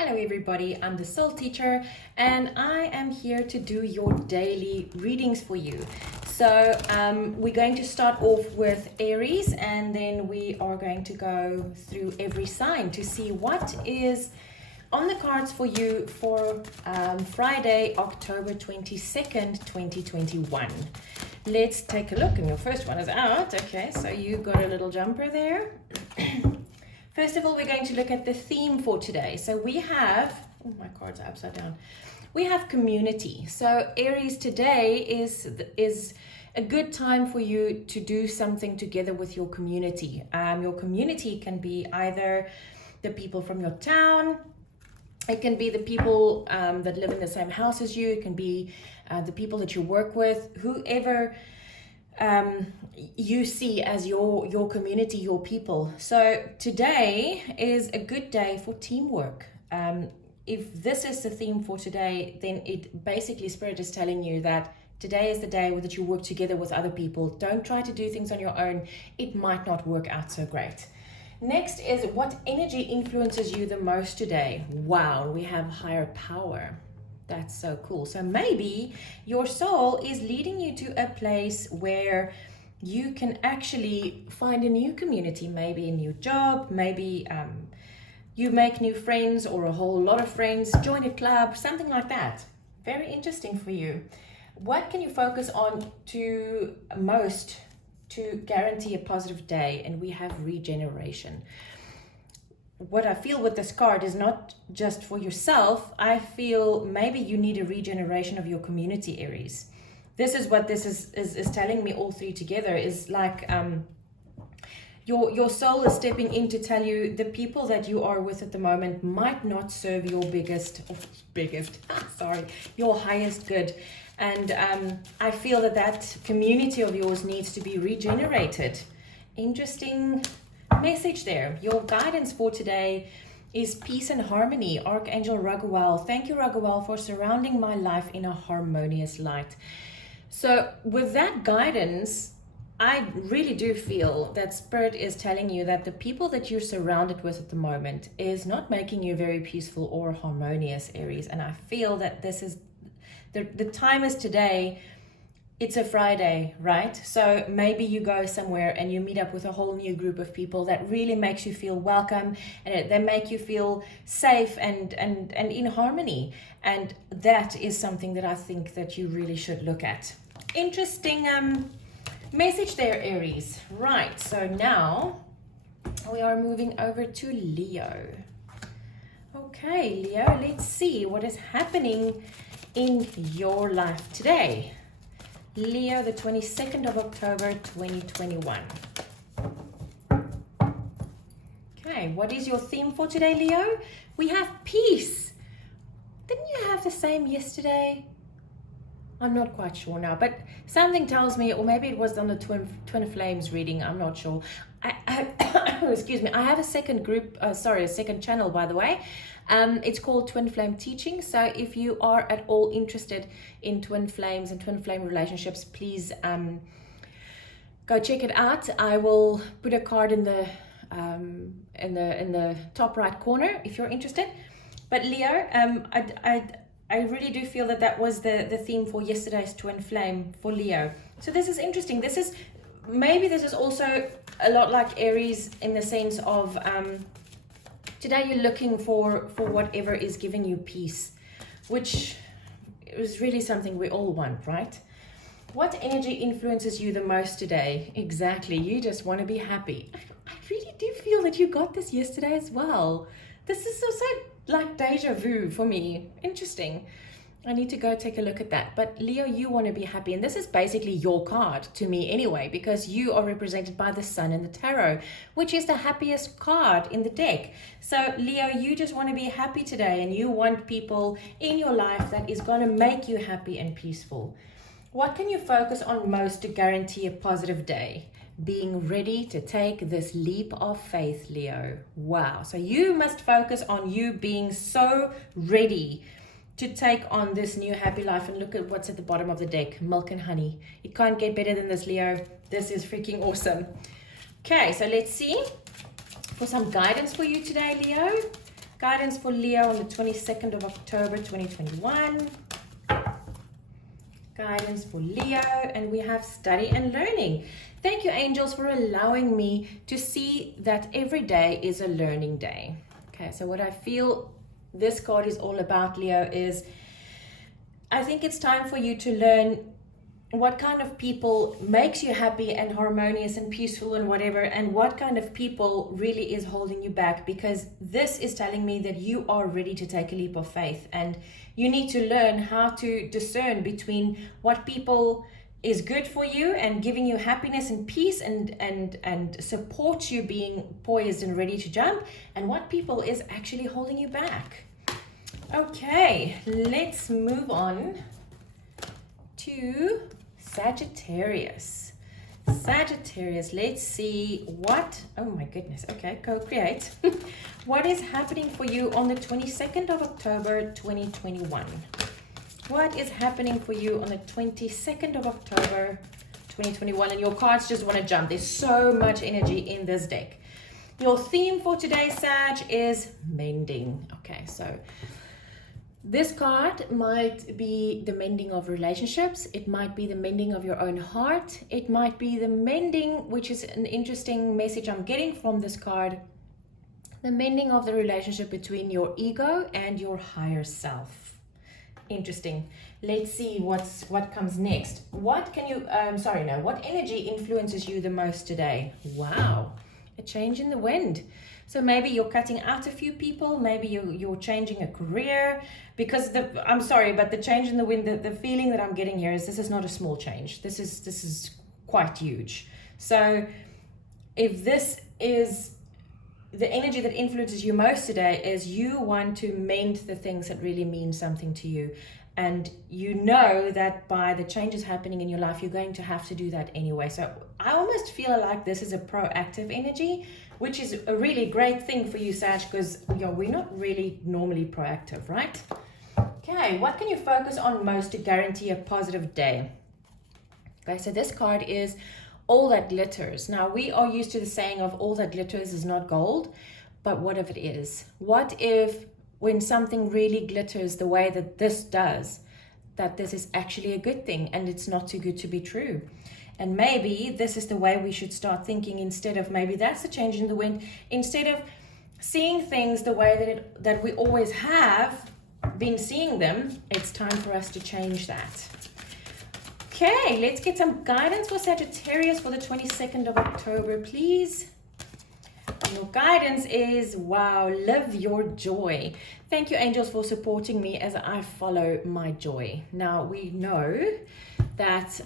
Hello everybody, I'm the Soul Teacher and I am here to do your daily readings for you. So we're going to start off with Aries and then we are going to go through every sign to see what is on the cards for you for Friday, October 22nd, 2021. Let's take a look, and your first one is out. Okay, so you got a little jumper there. First of all, we're going to look at the theme for today. So we have, oh, my cards are upside down. We have community. So Aries, today is a good time for you to do something together with your community. Your community can be either the people from your town, it can be the people that live in the same house as you, it can be the people that you work with, whoever you see as your community, your people. So today is a good day for teamwork. If this is the theme for today, then it basically Spirit is telling you that today is the day that you work together with other people. Don't try to do things on your own. It might not work out so great. Next is what energy influences you the most today. Wow, we have higher power. That's so cool. So maybe your soul is leading you to a place where you can actually find a new community, maybe a new job, maybe you make new friends or a whole lot of friends, join a club, something like that. Very interesting for you. What can you focus on to most to guarantee a positive day? And we have regeneration. What I feel with this card is not just for yourself. I feel maybe you need a regeneration of your community, Aries. This is what this is telling me, all three together, is like your soul is stepping in to tell you the people that you are with at the moment might not serve your your highest good. And I feel that community of yours needs to be regenerated. Interesting message there. Your guidance for today is peace and harmony. Archangel Raguel. Thank you, Raguel, for surrounding my life in a harmonious light. So with that guidance, I really do feel that Spirit is telling you that the people that you're surrounded with at the moment is not making you very peaceful or harmonious, Aries. And I feel that this is the time is today. It's a Friday, right? So maybe you go somewhere and you meet up with a whole new group of people that really makes you feel welcome, and they make you feel safe and in harmony. And that is something that I think that you really should look at. Interesting message there, Aries. Right, so now we are moving over to Leo. Okay, Leo, let's see what is happening in your life today. Leo, the 22nd of October, 2021. Okay, what is your theme for today, Leo? We have peace. Didn't you have the same yesterday? I'm not quite sure now, but something tells me, or maybe it was on the Twin Flames reading, I'm not sure. Excuse me, I have a second group, a second channel, by the way. It's called Twin Flame Teaching. So if you are at all interested in twin flames and twin flame relationships, please go check it out. I will put a card in the top right corner if you're interested. But Leo, I really do feel that was the theme for yesterday's twin flame for Leo. So this is interesting. This is also a lot like Aries in the sense of today you're looking for whatever is giving you peace, which is really something we all want, right? What energy influences you the most today? Exactly, you just want to be happy. I really do feel that you got this yesterday as well. This is so like deja vu for me. Interesting. I need to go take a look at that. But Leo, you want to be happy. And this is basically your card to me anyway, because you are represented by the Sun in the tarot, which is the happiest card in the deck. So Leo, you just want to be happy today, and you want people in your life that is going to make you happy and peaceful. What can you focus on most to guarantee a positive day? Being ready to take this leap of faith, Leo. Wow. So you must focus on you being so ready to take on this new happy life. And look at what's at the bottom of the deck. Milk and honey. It can't get better than this, Leo. This is freaking awesome. Okay, so let's see for some guidance for you today, Leo. Guidance for Leo on the 22nd of October 2021. Guidance for Leo, and we have study and learning. Thank you, angels, for allowing me to see that every day is a learning day. Okay, so what I feel this card is all about, Leo, is I think it's time for you to learn what kind of people makes you happy and harmonious and peaceful and whatever, and what kind of people really is holding you back, because this is telling me that you are ready to take a leap of faith, and you need to learn how to discern between what people is good for you and giving you happiness and peace and support you being poised and ready to jump, and what people is actually holding you back. Okay, let's move on to Sagittarius. Sagittarius, let's see what, oh my goodness, okay, co-create. What is happening for you on the 22nd of October 2021? What is happening for you on the 22nd of October 2021? And your cards just want to jump. There's so much energy in this deck. Your theme for today, Sag, is mending. Okay, so this card might be the mending of relationships. It might be the mending of your own heart. It might be the mending, which is an interesting message I'm getting from this card, the mending of the relationship between your ego and your higher self. Interesting. Let's see what comes next. What can you, what energy influences you the most today? Wow, a change in the wind. So maybe you're cutting out a few people, maybe you're changing a career, because I'm sorry, but the change in the wind, the feeling that I'm getting here is this is not a small change. This is quite huge. So if this is the energy that influences you most today, is you want to mend the things that really mean something to you. And you know that by the changes happening in your life, you're going to have to do that anyway. So I almost feel like this is a proactive energy, which is a really great thing for you, Sag, because we're not really normally proactive, right? Okay, what can you focus on most to guarantee a positive day? Okay, so this card is all that glitters. Now, we are used to the saying of all that glitters is not gold, but what if it is? What if when something really glitters the way that this does, that this is actually a good thing and it's not too good to be true? And maybe this is the way we should start thinking, instead of maybe that's the change in the wind, instead of seeing things the way that we always have been seeing them, it's time for us to change that. Okay, let's get some guidance for Sagittarius for the 22nd of October, please. Your guidance is, wow, live your joy. Thank you, angels, for supporting me as I follow my joy. Now, we know that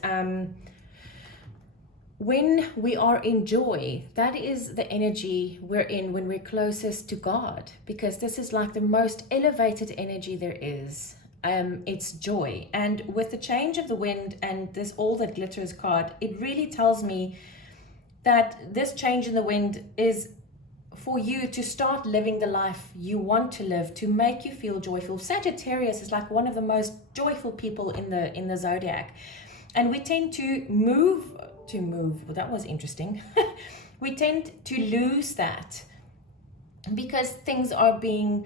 when we are in joy, that is the energy we're in when we're closest to God, because this is like the most elevated energy there is. It's joy. And with the change of the wind and this all that glitters card, it really tells me that this change in the wind is for you to start living the life you want to live, to make you feel joyful. Sagittarius is like one of the most joyful people in the zodiac, and we tend to move. Well, that was interesting. We tend to lose that because things are being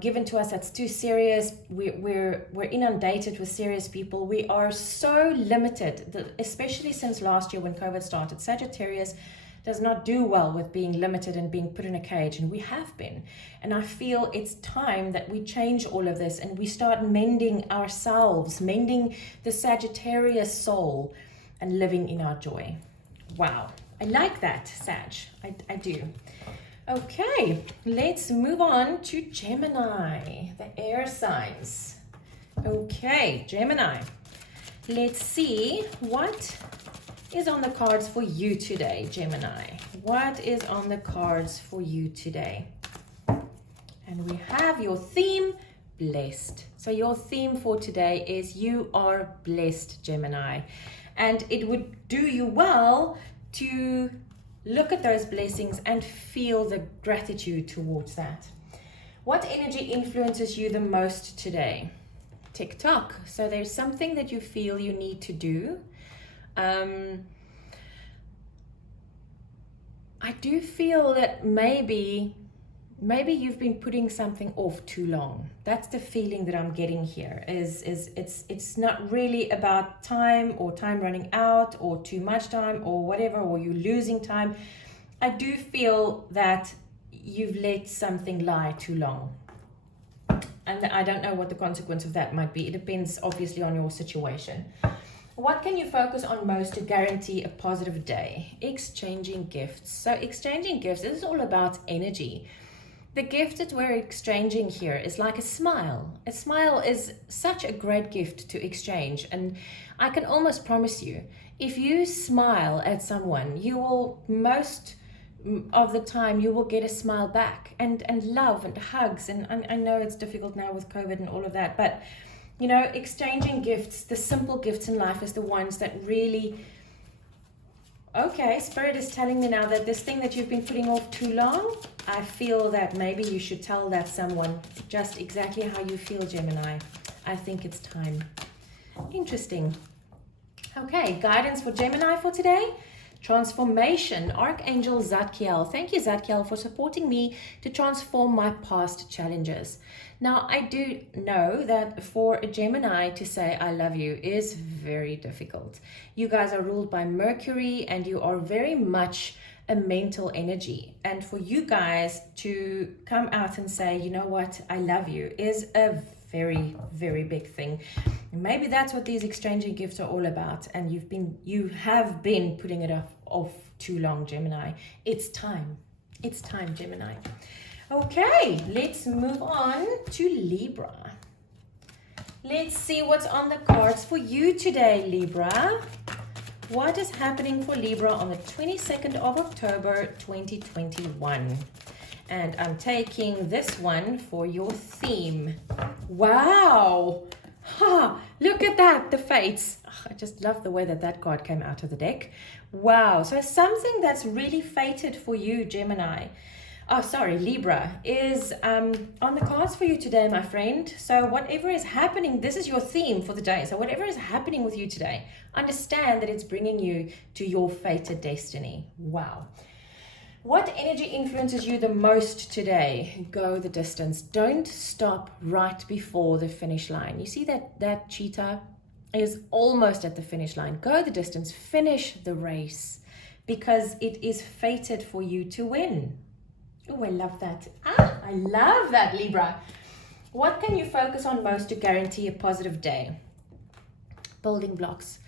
given to us that's too serious. We're inundated with serious people. We are so limited, especially since last year when COVID started. Sagittarius does not do well with being limited and being put in a cage, and we have been. And I feel it's time that we change all of this and we start mending ourselves, mending the Sagittarius soul, and living in our joy. Wow, I like that, Sag. I do. Okay, let's move on to Gemini, the air signs. Okay, Gemini. Let's see what is on the cards for you today, Gemini. What is on the cards for you today? And we have your theme, blessed. So your theme for today is you are blessed, Gemini. And it would do you well to look at those blessings and feel the gratitude towards that. What energy influences you the most today? TikTok. So there's something that you feel you need to do. I do feel that maybe maybe you've been putting something off too long. That's the feeling that I'm getting here. It's not really about time or time running out or too much time or whatever, or you losing time. I do feel that you've let something lie too long. And I don't know what the consequence of that might be. It depends obviously on your situation. What can you focus on most to guarantee a positive day? Exchanging gifts. So exchanging gifts, this is all about energy. The gift that we're exchanging here is like a smile. A smile is such a great gift to exchange. And I can almost promise you, if you smile at someone, you will most of the time you will get a smile back and love and hugs. And I know it's difficult now with COVID and all of that, but you know, exchanging gifts, the simple gifts in life is the ones that really, okay, Spirit is telling me now that this thing that you've been putting off too long, I feel that maybe you should tell that someone just exactly how you feel, Gemini. I think it's time. Interesting. Okay, guidance for Gemini for today. Transformation, Archangel Zadkiel. Thank you, Zadkiel, for supporting me to transform my past challenges. Now, I do know that for a Gemini to say I love you is very difficult. You guys are ruled by Mercury and you are very much a mental energy. And for you guys to come out and say, you know what, I love you is a very, very big thing. And maybe that's what these exchanging gifts are all about. And you have been putting it off too long, Gemini. It's time. It's time, Gemini. Okay, let's move on to Libra. Let's see what's on the cards for you today, Libra. What is happening for Libra on the 22nd of October, 2021? And I'm taking this one for your theme. Wow! Ha! Look at that, the fates. I just love the way that card came out of the deck. Wow, so something that's really fated for you, Gemini. Oh, sorry, Libra, is on the cards for you today, my friend. So whatever is happening, this is your theme for the day. So whatever is happening with you today, understand that it's bringing you to your fated destiny. Wow. What energy influences you the most today? Go the distance. Don't stop right before the finish line. You see that cheetah is almost at the finish line. Go the distance. Finish the race because it is fated for you to win. Oh, I love that. I love that, Libra. What can you focus on most to guarantee a positive day? Building blocks.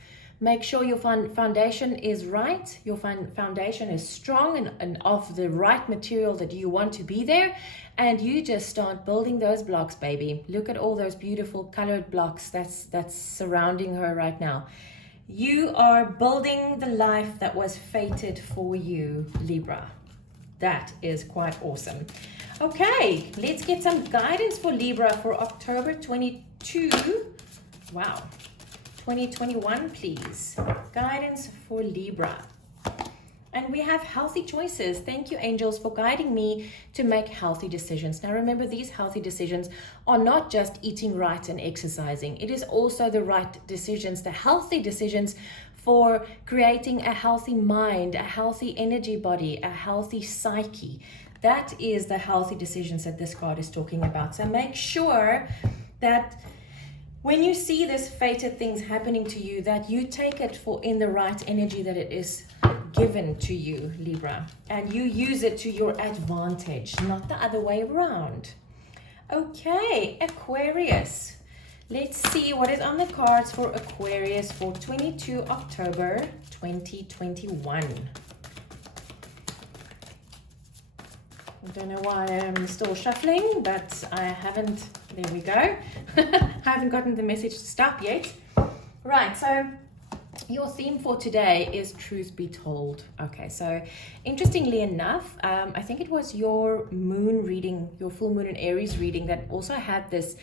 Make sure your foundation is right. Your foundation is strong and of the right material that you want to be there. And you just start building those blocks, baby. Look at all those beautiful colored blocks that's surrounding her right now. You are building the life that was fated for you, Libra. That is quite awesome. Okay, let's get some guidance for Libra for October 22. Wow. 2021, please. Guidance for Libra. And we have healthy choices. Thank you, angels, for guiding me to make healthy decisions. Now, remember, these healthy decisions are not just eating right and exercising. It is also the right decisions, the healthy decisions for creating a healthy mind, a healthy energy body, a healthy psyche. That is the healthy decisions that this card is talking about. So make sure that when you see this fated things happening to you, that you take it for in the right energy that it is given to you, Libra, and you use it to your advantage, not the other way around. Okay, Aquarius. Let's see what is on the cards for Aquarius for 22 October 2021. I don't know why I'm still shuffling, but I haven't, there we go. I haven't gotten the message to stop yet. Right, so your theme for today is truth be told. Okay, so interestingly enough, I think it was your moon reading, your full moon and Aries reading that also had this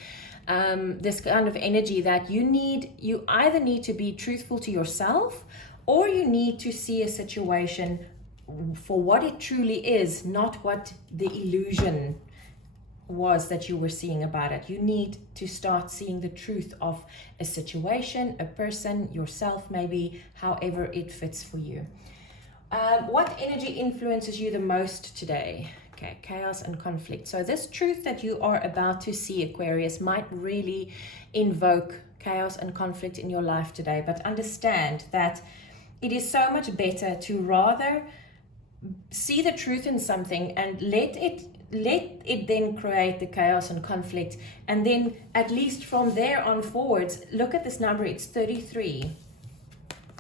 this kind of energy that you either need to be truthful to yourself or you need to see a situation for what it truly is, not what the illusion was that you were seeing about it. You need to start seeing the truth of a situation, a person, yourself, maybe, however it fits for you. What energy influences you the most today? Okay, chaos and conflict. So this truth that you are about to see, Aquarius, might really invoke chaos and conflict in your life today. But understand that it is so much better to rather see the truth in something and let it then create the chaos and conflict. And then at least from there on forwards, look at this number, it's 33.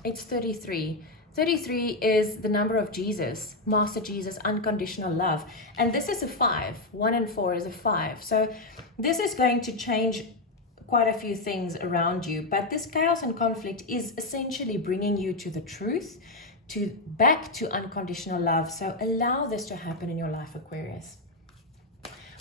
It's 33. 33 is the number of Jesus, Master Jesus, unconditional love. And this is a 5. 1 and 4 is a 5. So this is going to change quite a few things around you. But this chaos and conflict is essentially bringing you to the truth, back to unconditional love. So allow this to happen in your life, Aquarius.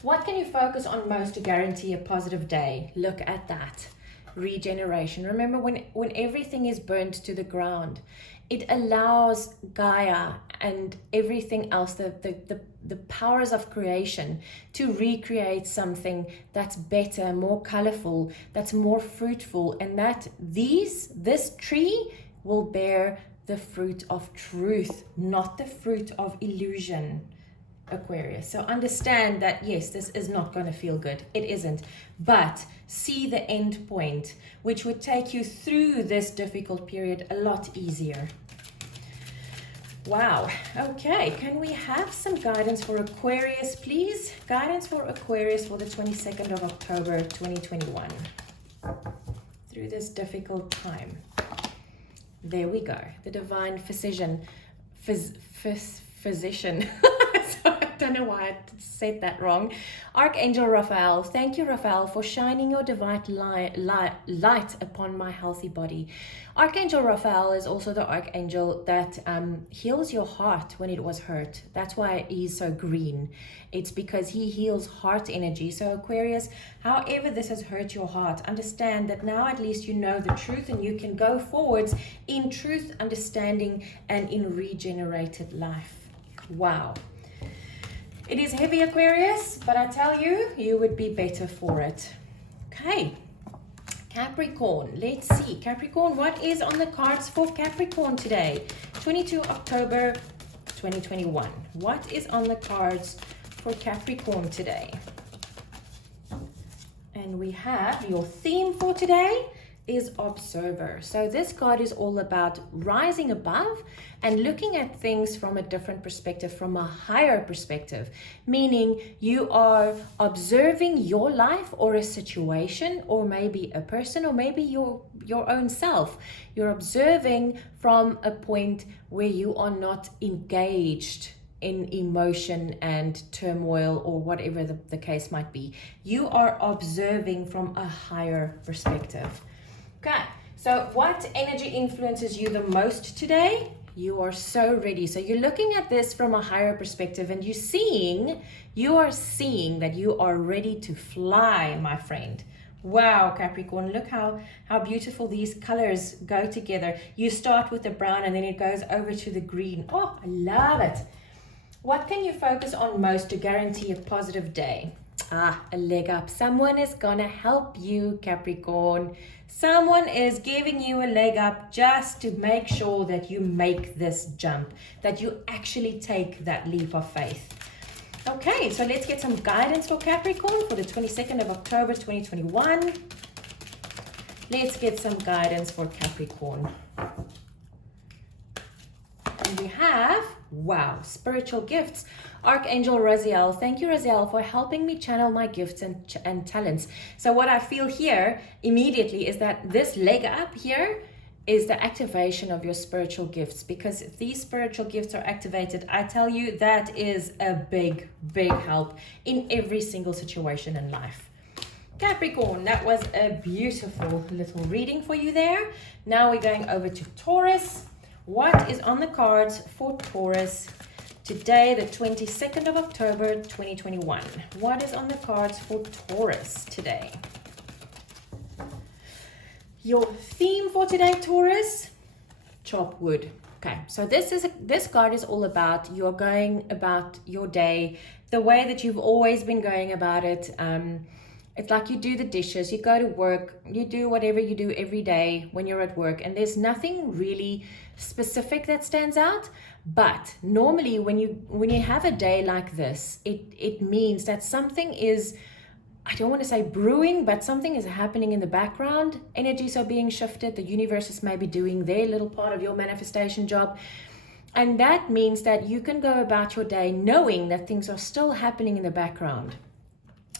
What can you focus on most to guarantee a positive day? Look at that. Regeneration. Remember, when everything is burnt to the ground, it allows Gaia and everything else, the powers of creation, to recreate something that's better, more colorful, that's more fruitful, and that this tree will bear the fruit of truth, not the fruit of illusion, Aquarius. So understand that, yes, this is not going to feel good. It isn't. But see the end point, which would take you through this difficult period a lot easier. Wow. Okay. Can we have some guidance for Aquarius, please? Guidance for Aquarius for the 22nd of October, 2021. Through this difficult time. There we go. The divine physician. Physician. I don't know why I said that wrong. Archangel Raphael, thank you, Raphael, for shining your divine light upon my healthy body. Archangel Raphael is also the archangel that heals your heart when it was hurt. That's why he's so green. It's because he heals heart energy. So Aquarius, however this has hurt your heart, understand that now at least you know the truth and you can go forwards in truth, understanding, and in regenerated life. Wow. It is heavy, Aquarius, but I tell you, you would be better for it. Okay. Capricorn, let's see. Capricorn, what is on the cards for Capricorn today? 22 October 2021. What is on the cards for Capricorn today? And we have your theme for today is observer. So this card is all about rising above and looking at things from a different perspective, from a higher perspective, meaning you are observing your life or a situation or maybe a person or maybe your own self. You're observing from a point where you are not engaged in emotion and turmoil or whatever the case might be. You are observing from a higher perspective. Okay, so what energy influences you the most today? You are so ready. So you're looking at this from a higher perspective and you are seeing that you are ready to fly, my friend. Wow, Capricorn, look how beautiful these colors go together. You start with the brown and then it goes over to the green. Oh, I love it. What can you focus on most to guarantee a positive day? A leg up. Someone is gonna help you, Capricorn. Someone is giving you a leg up just to make sure that you make this jump, that you actually take that leap of faith. Okay, so let's get some guidance for Capricorn for the 22nd of October 2021. Let's get some guidance for Capricorn. And we have, wow, spiritual gifts. Archangel Raziel, thank you, Raziel, for helping me channel my gifts and talents. So what I feel here immediately is that this leg up here is the activation of your spiritual gifts, because if these spiritual gifts are activated, I tell you, that is a big, big help in every single situation in life. Capricorn, that was a beautiful little reading for you there. Now we're going over to Taurus. What is on the cards for Taurus today, the 22nd of October 2021? What is on the cards for Taurus today? Your theme for today, Taurus, chop wood. Okay, so this card is all about you're going about your day the way that you've always been going about it. It's like you do the dishes, you go to work, you do whatever you do every day when you're at work, and there's nothing really specific that stands out. But normally when you have a day like this, it means that something is, I don't want to say brewing, but something is happening in the background. Energies are being shifted. The universe is maybe doing their little part of your manifestation job. And that means that you can go about your day knowing that things are still happening in the background.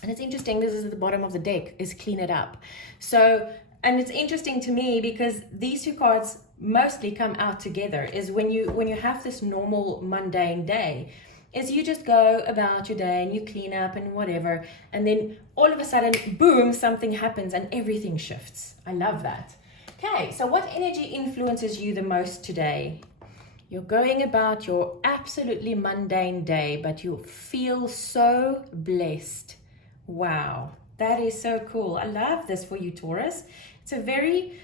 And it's interesting, this is at the bottom of the deck, is clean it up. So, and it's interesting to me because these two cards mostly come out together, is when you have this normal mundane day, is you just go about your day and you clean up and whatever, and then all of a sudden, boom, something happens and everything shifts. I love that. Okay, so what energy influences you the most today? You're going about your absolutely mundane day, but you feel so blessed. Wow, that is so cool. I love this for you, Taurus. It's a very,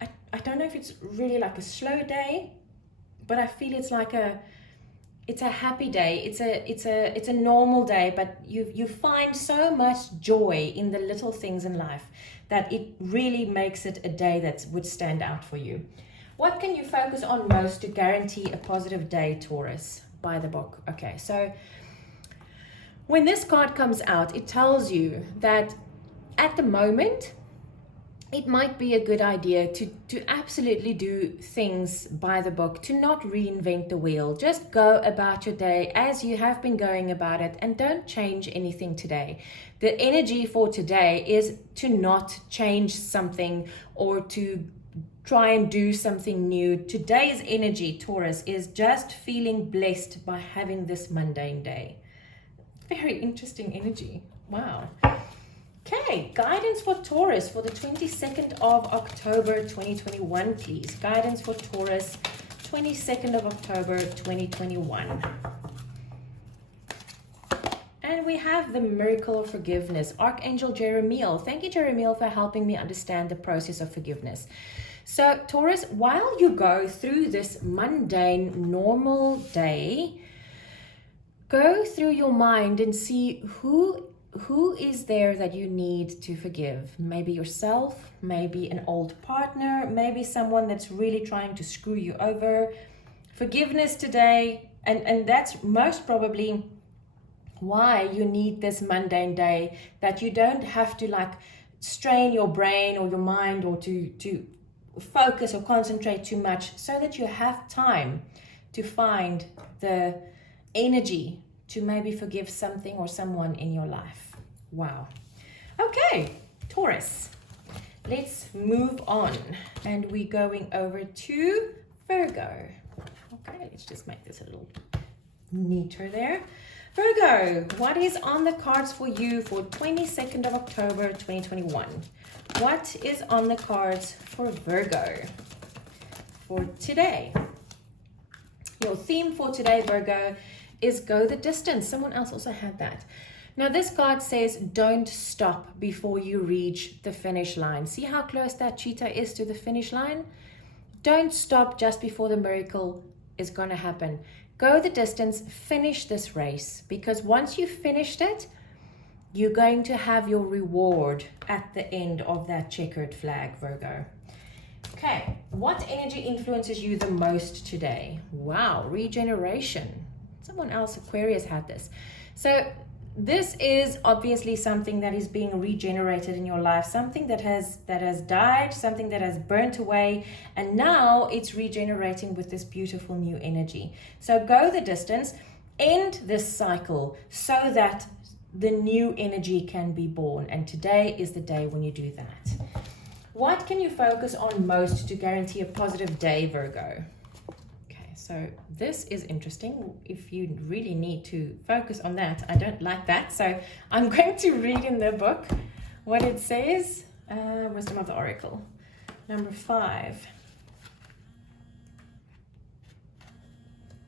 I don't know if it's really like a slow day, but I feel it's like it's a happy day. It's a normal day, but you find so much joy in the little things in life that it really makes it a day that would stand out for you. What can you focus on most to guarantee a positive day, Taurus? By the book. Okay, so when this card comes out, it tells you that at the moment, it might be a good idea to absolutely do things by the book, to not reinvent the wheel. Just go about your day as you have been going about it and don't change anything today. The energy for today is to not change something or to try and do something new. Today's energy, Taurus, is just feeling blessed by having this mundane day. Very interesting energy. Wow. Okay, guidance for Taurus for the 22nd of October 2021, please. Guidance for Taurus, 22nd of October 2021. And we have the miracle of forgiveness. Archangel Jeremiel. Thank you, Jeremiel, for helping me understand the process of forgiveness. So, Taurus, while you go through this mundane, normal day, go through your mind and see who is there that you need to forgive. Maybe yourself, maybe an old partner, maybe someone that's really trying to screw you over. Forgiveness today, and that's most probably why you need this mundane day, that you don't have to like strain your brain or your mind or to focus or concentrate too much, so that you have time to find the energy to maybe forgive something or someone in your life. Wow. Okay, Taurus, let's move on. And we're going over to Virgo. Okay, let's just make this a little neater there. Virgo, what is on the cards for you for 22nd of October 2021? What is on the cards for Virgo for today? Your theme for today, Virgo, is go the distance. Someone else also had that. Now this card says don't stop before you reach the finish line. See how close that cheetah is to the finish line? Don't stop just before the miracle is going to happen. Go the distance, finish this race, because once you've finished it, you're going to have your reward at the end of that checkered flag, Virgo. Okay, what energy influences you the most today? Wow, regeneration. Someone else, Aquarius, had this. So this is obviously something that is being regenerated in your life, something that has died, something that has burnt away, and now it's regenerating with this beautiful new energy. So go the distance, end this cycle so that the new energy can be born, and today is the day when you do that. What can you focus on most to guarantee a positive day, Virgo? So this is interesting. If you really need to focus on that, I don't like that. So I'm going to read in the book what it says. Wisdom of the Oracle, number 5.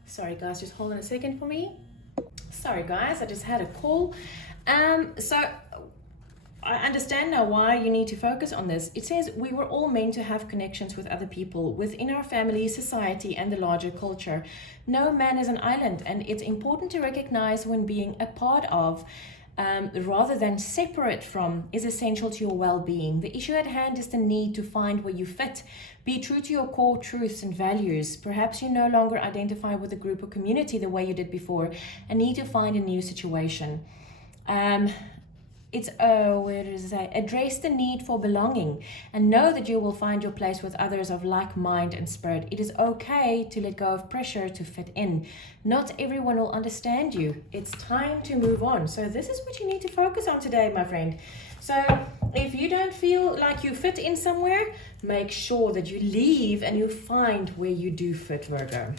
Sorry guys, just hold on a second for me. Sorry guys, I just had a call. So I understand now why you need to focus on this. It says we were all meant to have connections with other people within our family, society, and the larger culture. No man is an island, and it's important to recognize when being a part of rather than separate from, is essential to your well-being. The issue at hand is the need to find where you fit. Be true to your core truths and values. Perhaps you no longer identify with a group or community the way you did before and need to find a new situation. Where does it say? Address the need for belonging and know that you will find your place with others of like mind and spirit. It is okay to let go of pressure to fit in. Not everyone will understand you. It's time to move on. So this is what you need to focus on today, my friend. So if you don't feel like you fit in somewhere, make sure that you leave and you find where you do fit, Virgo.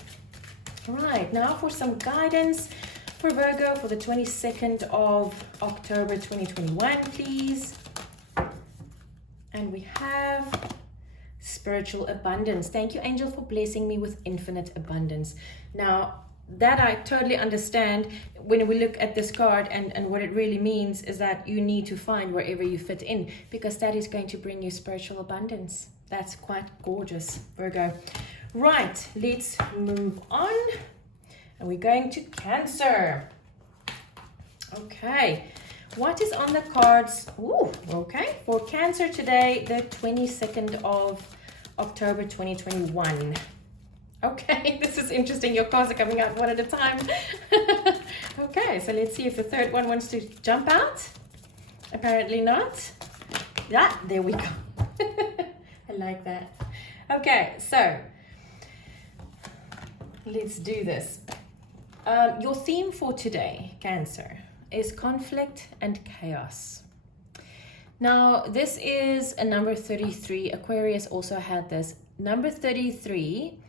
All right, now for some guidance for Virgo for the 22nd of October 2021, please. And we have spiritual abundance. Thank you, angel, for blessing me with infinite abundance. Now, that I totally understand when we look at this card, and what it really means is that you need to find wherever you fit in, because that is going to bring you spiritual abundance. That's quite gorgeous, Virgo. Right, let's move on. And we're going to Cancer. Okay, what is on the cards? Ooh, okay, for Cancer today, the 22nd of October 2021. Okay, this is interesting. Your cards are coming out one at a time. Okay, so let's see if the third one wants to jump out. Apparently not. Yeah, there we go. I like that. Okay, so let's do this. Your theme for today, Cancer, is conflict and chaos. Now, this is a number 33. Aquarius also had this. Number 33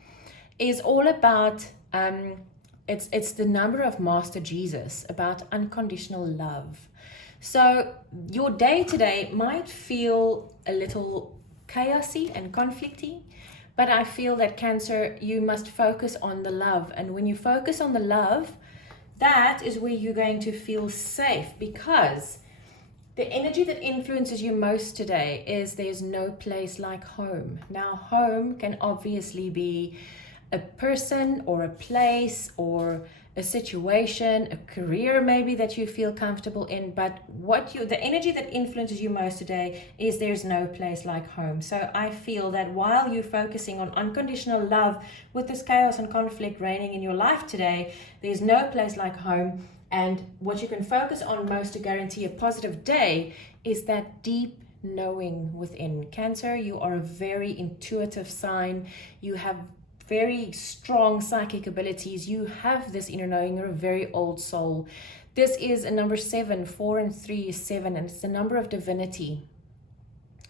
is all about, it's the number of Master Jesus, about unconditional love. So your day today might feel a little chaosy and conflicty, but I feel that Cancer, you must focus on the love. And when you focus on the love, that is where you're going to feel safe, because the energy that influences you most today is there's no place like home. Now, home can obviously be a person or a place or a situation, a career maybe that you feel comfortable in, but the energy that influences you most today is there's no place like home. So I feel that while you're focusing on unconditional love with this chaos and conflict reigning in your life today, there's no place like home. And what you can focus on most to guarantee a positive day is that deep knowing within. Cancer, you are a very intuitive sign. You have very strong psychic abilities. You have this inner knowing. You're a very old soul. This is a number 7. 4 and 3 is 7, and it's the number of divinity.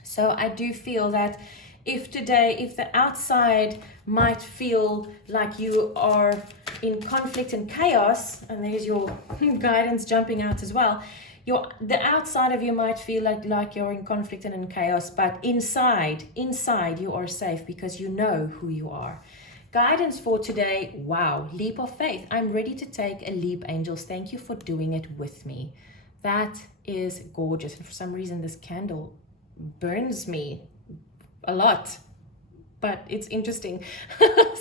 So I do feel that if the outside might feel like you are in conflict and chaos, and there's your guidance jumping out as well, the outside of you might feel like you're in conflict and in chaos, but inside you are safe because you know who you are. Guidance for today, wow, leap of faith. I'm ready to take a leap, angels. Thank you for doing it with me. That is gorgeous. And for some reason, this candle burns me a lot, but it's interesting.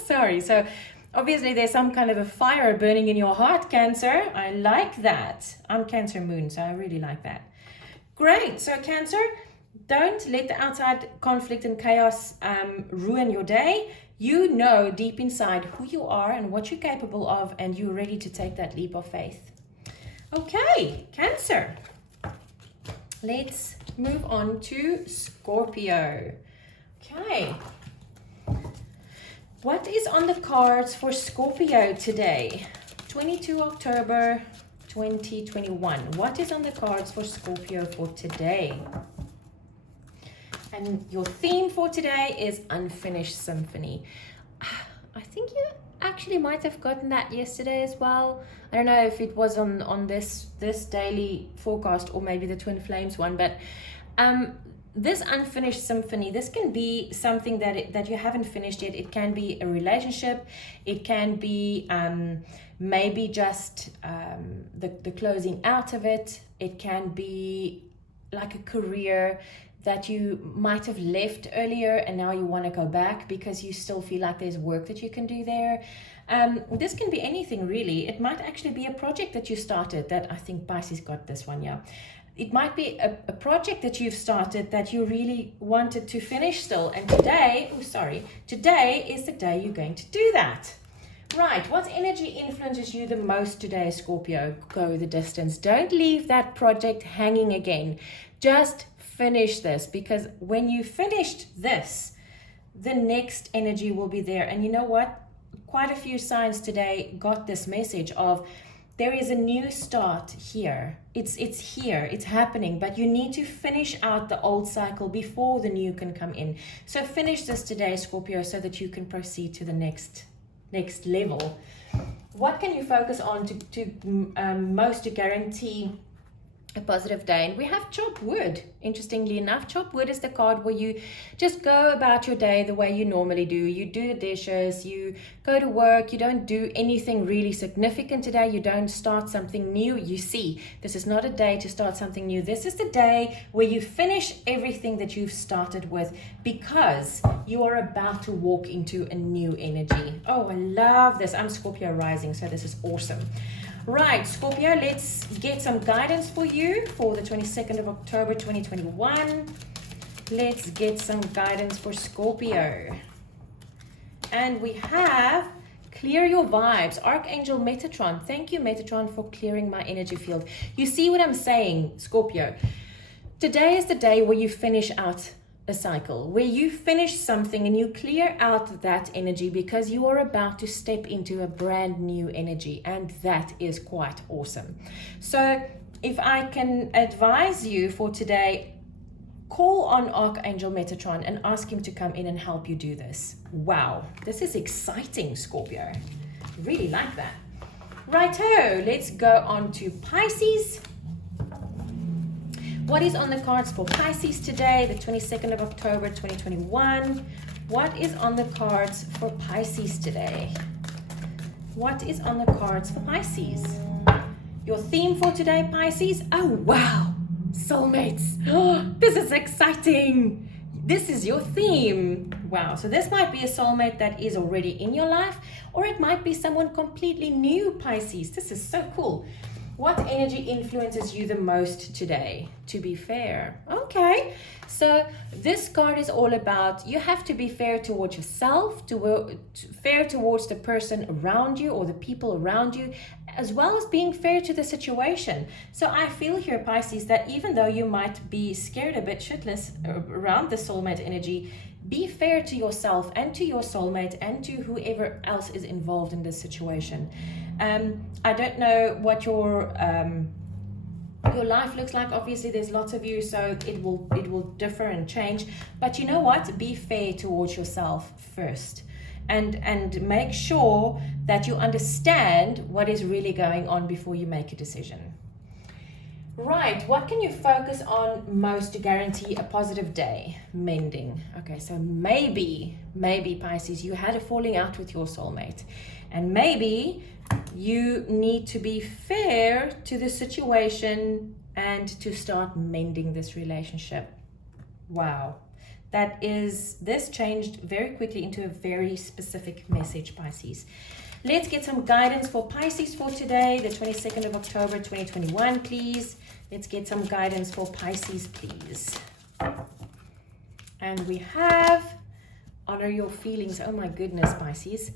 Sorry. So obviously there's some kind of a fire burning in your heart, Cancer. I like that. I'm Cancer moon, so I really like that. Great. So Cancer, don't let the outside conflict and chaos ruin your day. You know deep inside who you are and what you're capable of, and you're ready to take that leap of faith. Okay, Cancer. Let's move on to Scorpio. Okay. What is on the cards for Scorpio today? 22 October 2021. What is on the cards for Scorpio for today? And your theme for today is Unfinished Symphony. I think you actually might have gotten that yesterday as well. I don't know if it was on this daily forecast or maybe the Twin Flames one, but this Unfinished Symphony, this can be something that you haven't finished yet. It can be a relationship. It can be maybe just the closing out of it. It can be like a career that you might have left earlier and now you want to go back because you still feel like there's work that you can do there. This can be anything really. It might actually be a project that you started that I think Pisces got this one, yeah. It might be a project that you've started that you really wanted to finish still. And today, today is the day you're going to do that. Right, what energy influences you the most today, Scorpio? Go the distance. Don't leave that project hanging again. Just finish this, because when you finished this, the next energy will be there. And you know what? Quite a few signs today got this message of there is a new start here. It's here, it's happening, but you need to finish out the old cycle before the new can come in. So finish this today, Scorpio, so that you can proceed to the next level. What can you focus on to guarantee a positive day? And we have chop wood. Interestingly enough, chop wood is the card where you just go about your day the way you normally do. You do the dishes, you go to work, you don't do anything really significant today. You don't start something new. You see, this is not a day to start something new. This is the day where you finish everything that you've started with, because you are about to walk into a new energy. Oh, I love this. I'm Scorpio rising, so this is awesome. Right, Scorpio, let's get some guidance for you for the 22nd of October 2021. Let's get some guidance for Scorpio. And we have clear your vibes. Archangel Metatron. Thank you, Metatron, for clearing my energy field. You see what I'm saying, Scorpio? Today is the day where you finish out a cycle, where you finish something and you clear out that energy, because you are about to step into a brand new energy, and that is quite awesome. So if I can advise you for today, call on Archangel Metatron and ask him to come in and help you do this. Wow, this is exciting, Scorpio. Really like that. Righto, let's go on to Pisces. What is on the cards for Pisces today, the 22nd of October 2021? What is on the cards for Pisces today? What is on the cards for Pisces? Your theme for today, Pisces? Oh, wow. Soulmates. Oh, this is exciting. This is your theme. Wow. So this might be a soulmate that is already in your life, or it might be someone completely new, Pisces. This is so cool. What energy influences you the most today? To be fair. Okay, so this card is all about you have to be fair towards yourself, fair towards the person around you or the people around you, as well as being fair to the situation. So I feel here, Pisces, that even though you might be scared a bit shitless around the soulmate energy, be fair to yourself and to your soulmate and to whoever else is involved in this situation. I don't know what your life looks like. Obviously, there's lots of you, so it will differ and change. But you know what? Be fair towards yourself first, and make sure that you understand what is really going on before you make a decision. Right, what can you focus on most to guarantee a positive day? Mending. Okay, so maybe Pisces, you had a falling out with your soulmate, and maybe you need to be fair to the situation and to start mending this relationship. Wow, this changed very quickly into a very specific message, Pisces. Let's get some guidance for Pisces for today, the 22nd of October 2021, please. Let's get some guidance for Pisces, please. And we have honor your feelings. Oh my goodness, Pisces.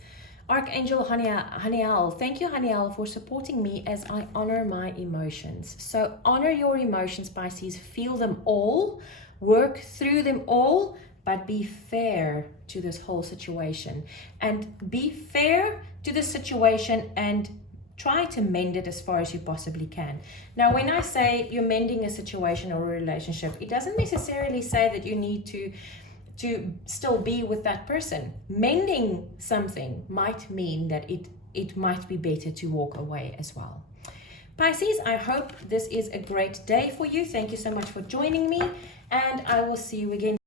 Archangel Haniel, thank you, Haniel, for supporting me as I honor my emotions. So honor your emotions, Pisces. Feel them all, work through them all, but be fair to this whole situation. And be fair to the situation and try to mend it as far as you possibly can. Now, when I say you're mending a situation or a relationship, it doesn't necessarily say that you need to still be with that person. Mending something might mean that it might be better to walk away as well. Pisces, I hope this is a great day for you. Thank you so much for joining me, and I will see you again